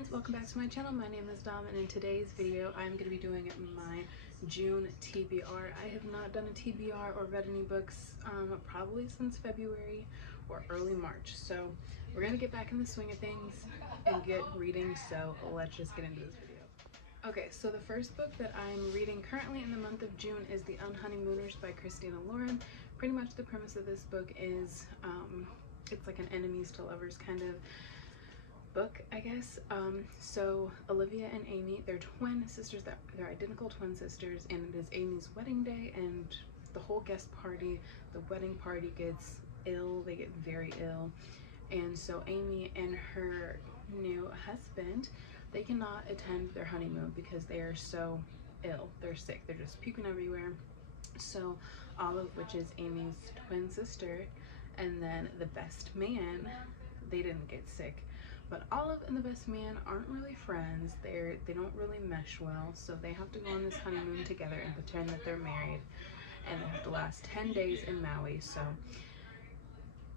friends, welcome back to my channel. My name is Dom, and in today's video I'm going to be doing my June TBR. I have not done a TBR or read any books probably since February or early March, so we're going to get back in the swing of things and get reading, so let's just get into this video. Okay, so the first book that I'm reading currently in the month of June is The Honeymooners by Christina Lauren. Pretty much the premise of this book is it's like an enemies to lovers kind of book, I guess. So Olivia and Amy, they're twin sisters, they're identical twin sisters, and it is Amy's wedding day, and the whole guest party, the wedding party gets ill. They get very ill, and so Amy and her new husband, they cannot attend their honeymoon because they are so ill. They're sick, they're just puking everywhere. So Olive, which is Amy's twin sister, and then the best man, they didn't get sick. But Olive and the best man aren't really friends. They don't really mesh well, so they have to go on this honeymoon together and pretend that they're married, and they have to last 10 days in Maui. So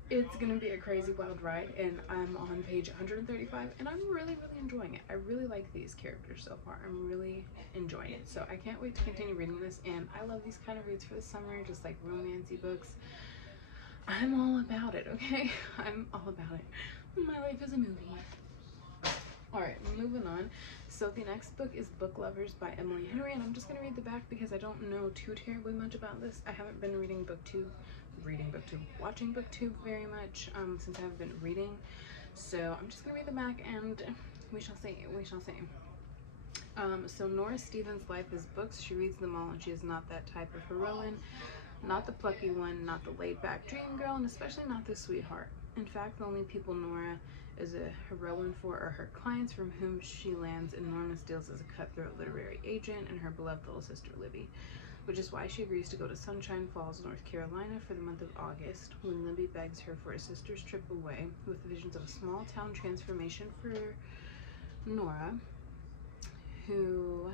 it's gonna be a crazy wild ride, and I'm on page 135, and I'm really enjoying it. I really like these characters so far. I'm really enjoying it, so I can't wait to continue reading this. And I love these kind of reads for the summer, just like romancy books. I'm all about it, okay? I'm all about it. My life is a movie. Alright, moving on. So the next book is Book Lovers by Emily Henry, and I'm just going to read the back because I don't know too terribly much about this. I haven't been watching booktube very much since I've been reading. So I'm just going to read the back and we shall see. So Nora Stevens' life is books. She reads them all, and she is not that type of heroine. Not the plucky one, not the laid-back dream girl, and especially not the sweetheart. In fact, the only people Nora is a heroine for are her clients, from whom she lands enormous deals as a cutthroat literary agent, and her beloved little sister Libby, which is why she agrees to go to Sunshine Falls, North Carolina for the month of August, when Libby begs her for a sister's trip away, with visions of a small town transformation for Nora, who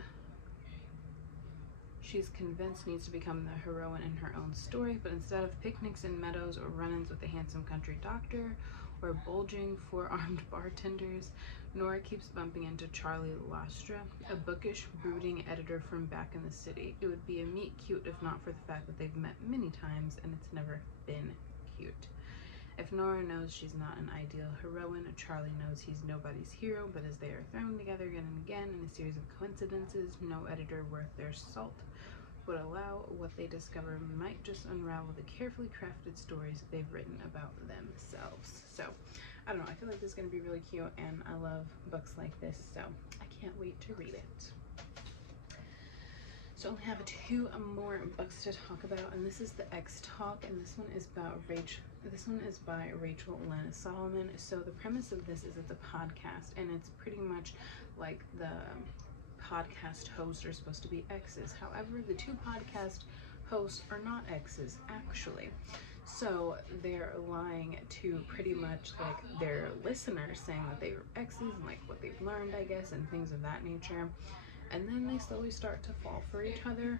she's convinced needs to become the heroine in her own story. But instead of picnics in meadows or run-ins with a handsome country doctor or bulging four-armed bartenders, Nora keeps bumping into Charlie Lastra, a bookish, brooding editor from back in the city. It would be a meet cute if not for the fact that they've met many times and it's never been cute. If Nora knows she's not an ideal heroine, Charlie knows he's nobody's hero, but as they are thrown together again and again in a series of coincidences, no editor worth their salt would allow what they discover might just unravel the carefully crafted stories they've written about themselves. So, I don't know, I feel like this is going to be really cute, and I love books like this, so I can't wait to read it. So I only have two more books to talk about, and this is The X Talk, and this one is about by Rachel Lynn Solomon. So the premise of this is it's a podcast, and it's pretty much like the podcast hosts are supposed to be exes. However, the two podcast hosts are not exes, actually. So they're lying to pretty much like their listeners, saying that they were exes and like what they've learned, I guess, and things of that nature. And then they slowly start to fall for each other.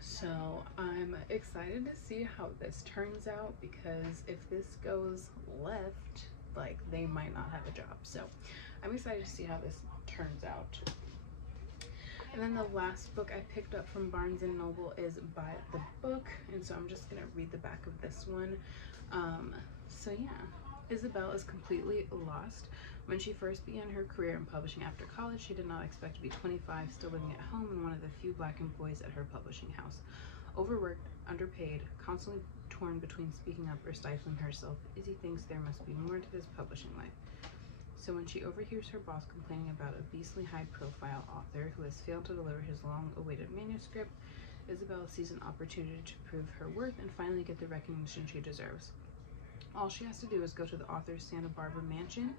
So I'm excited to see how this turns out, because if this goes left, like, they might not have a job. So I'm excited to see how this turns out. And then the last book I picked up from Barnes & Noble is By the Book, and so I'm just gonna read the back of this one. So yeah, Isabel is completely lost. When she first began her career in publishing after college, she did not expect to be 25, still living at home, and one of the few black employees at her publishing house. Overworked, underpaid, constantly torn between speaking up or stifling herself, Izzy thinks there must be more to this publishing life. So when she overhears her boss complaining about a beastly high-profile author who has failed to deliver his long-awaited manuscript, Isabel sees an opportunity to prove her worth and finally get the recognition she deserves. All she has to do is go to the author's Santa Barbara mansion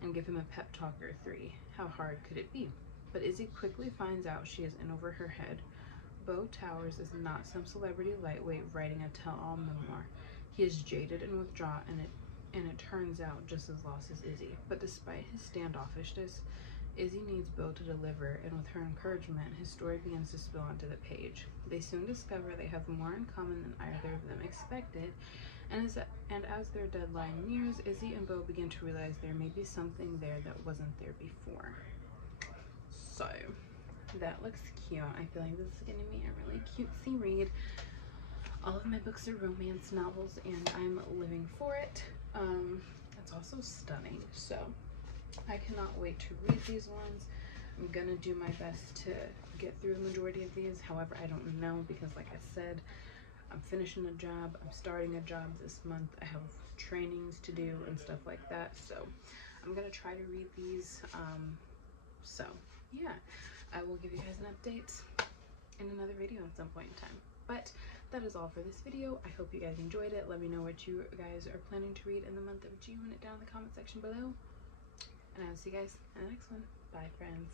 and give him a pep talk or three. How hard could it be? But Izzy quickly finds out she is in over her head. Bo Towers is not some celebrity lightweight writing a tell-all memoir. He is jaded and withdrawn, and it turns out just as lost as Izzy. But despite his standoffishness, Izzy needs Bo to deliver, and with her encouragement, his story begins to spill onto the page. They soon discover they have more in common than either of them expected, And as their deadline nears, Izzy and Bo begin to realize there may be something there that wasn't there before. So that looks cute. I feel like this is going to be a really cutesy read. All of my books are romance novels, and I'm living for it. It's also stunning, so I cannot wait to read these ones. I'm gonna do my best to get through the majority of these. However, I don't know, because like I said, I'm finishing a job, I'm starting a job this month, I have trainings to do and stuff like that, so I'm gonna try to read these. So yeah, I will give you guys an update in another video at some point in time. But that is all for this video. I hope you guys enjoyed it. Let me know what you guys are planning to read in the month of June down in the comment section below. And I'll see you guys in the next one. Bye, friends.